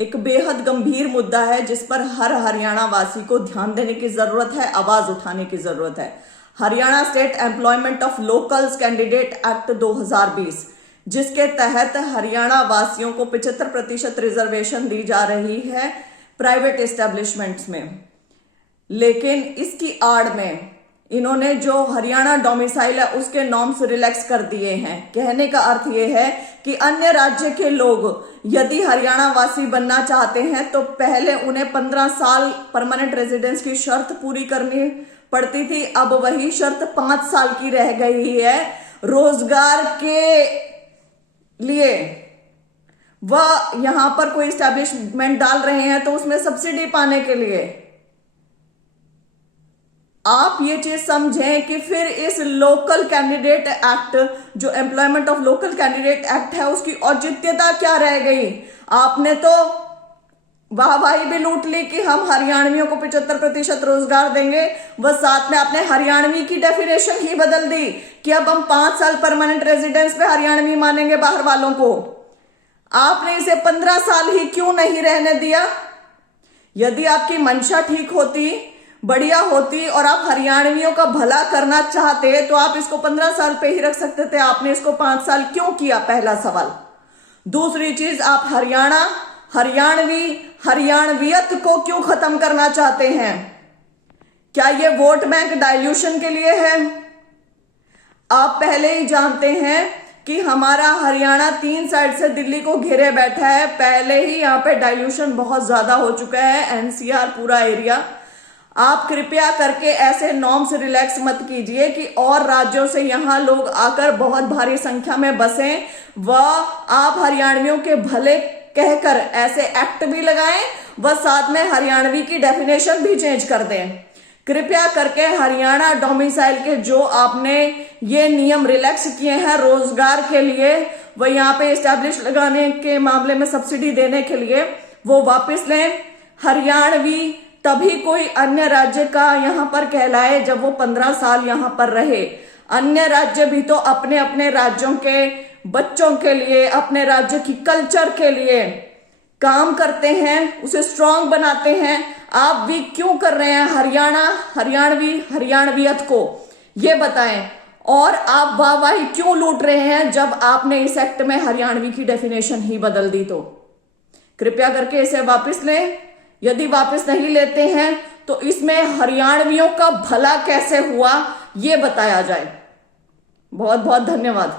एक बेहद गंभीर मुद्दा है जिस पर हर हरियाणा वासी को ध्यान देने की जरूरत है, आवाज उठाने की जरूरत है। Haryana state employment of locals candidate act 2020, जिसके तहत हरियाणा वासियों को 75% रिजर्वेशन दी जा रही है प्राइवेट एस्टेब्लिशमेंट्स में। लेकिन इसकी आड़ में इन्होंने जो हरियाणा डोमिसाइल है उसके नॉर्म्स रिलैक्स कर दिए हैं। कहने का अर्थ यह है कि अन्य राज्य के लोग यदि हरियाणा वासी बनना चाहते हैं तो पहले उन्हें 15 साल परमानेंट रेजिडेंस की शर्त पूरी करनी पड़ती थी। अब वही शर्त 5 साल की रह गई है। रोजगार के लिए वह यहां पर कोई एस्टैब्लिशमेंट डाल रहे हैं तो उसमें सब्सिडी पाने के लिए आप ये चीज समझें कि फिर इस लोकल कैंडिडेट एक्ट, जो employment of local candidate act है, उसकी औचित्यता क्या रह गई। आपने तो वाहवाही भी लूट ली कि हम हरियाणवियों को 75% रोजगार देंगे, वह साथ में आपने हरियाणवी की डेफिनेशन ही बदल दी कि अब हम 5 साल परमानेंट रेजिडेंस पे हरियाणवी मानेंगे बाहर वालों को। आपने इसे 15 साल ही क्यों नहीं रहने दिया। यदि आपकी मंशा ठीक होती, बढ़िया होती और आप हरियाणवियों का भला करना चाहते तो आप इसको 15 साल पे ही रख सकते थे। आपने इसको 5 साल क्यों किया, पहला सवाल। दूसरी चीज, आप हरियाणवियत को क्यों खत्म करना चाहते हैं। क्या ये वोट बैंक डाइल्यूशन के लिए है। आप पहले ही जानते हैं कि हमारा हरियाणा 3 साइड से दिल्ली को घेरे बैठा है। पहले ही यहां पे डाइल्यूशन बहुत ज्यादा हो चुका है, एनसीआर पूरा एरिया। आप कृपया करके ऐसे नॉर्म्स रिलैक्स मत कीजिए कि और राज्यों से यहां लोग आकर बहुत भारी संख्या में बसें व आप हरियाणवियों के भले कहकर ऐसे एक्ट भी लगाएं व साथ में हरियाणवी की डेफिनेशन भी चेंज कर दें। कृपया करके हरियाणा डोमिसाइल के जो आपने ये नियम रिलैक्स किए हैं रोजगार के लिए व यहाँ पे एस्टैब्लिश लगाने के मामले में सब्सिडी देने के लिए, वो वापस लें। हरियाणवी तभी कोई अन्य राज्य का यहां पर कहलाए जब वो 15 साल यहां पर रहे। अन्य राज्य भी तो अपने अपने राज्यों के बच्चों के लिए, अपने राज्य की कल्चर के लिए काम करते हैं, उसे स्ट्रांग बनाते हैं। आप भी क्यों कर रहे हैं हरियाणवियत को, ये बताएं। और आप वाहवाही क्यों लूट रहे हैं जब आपने इस एक्ट में हरियाणवी की डेफिनेशन ही बदल दी। तो कृपया करके इसे वापस लें। यदि वापस नहीं लेते हैं तो इसमें हरियाणवियों का भला कैसे हुआ ये बताया जाए। बहुत बहुत धन्यवाद।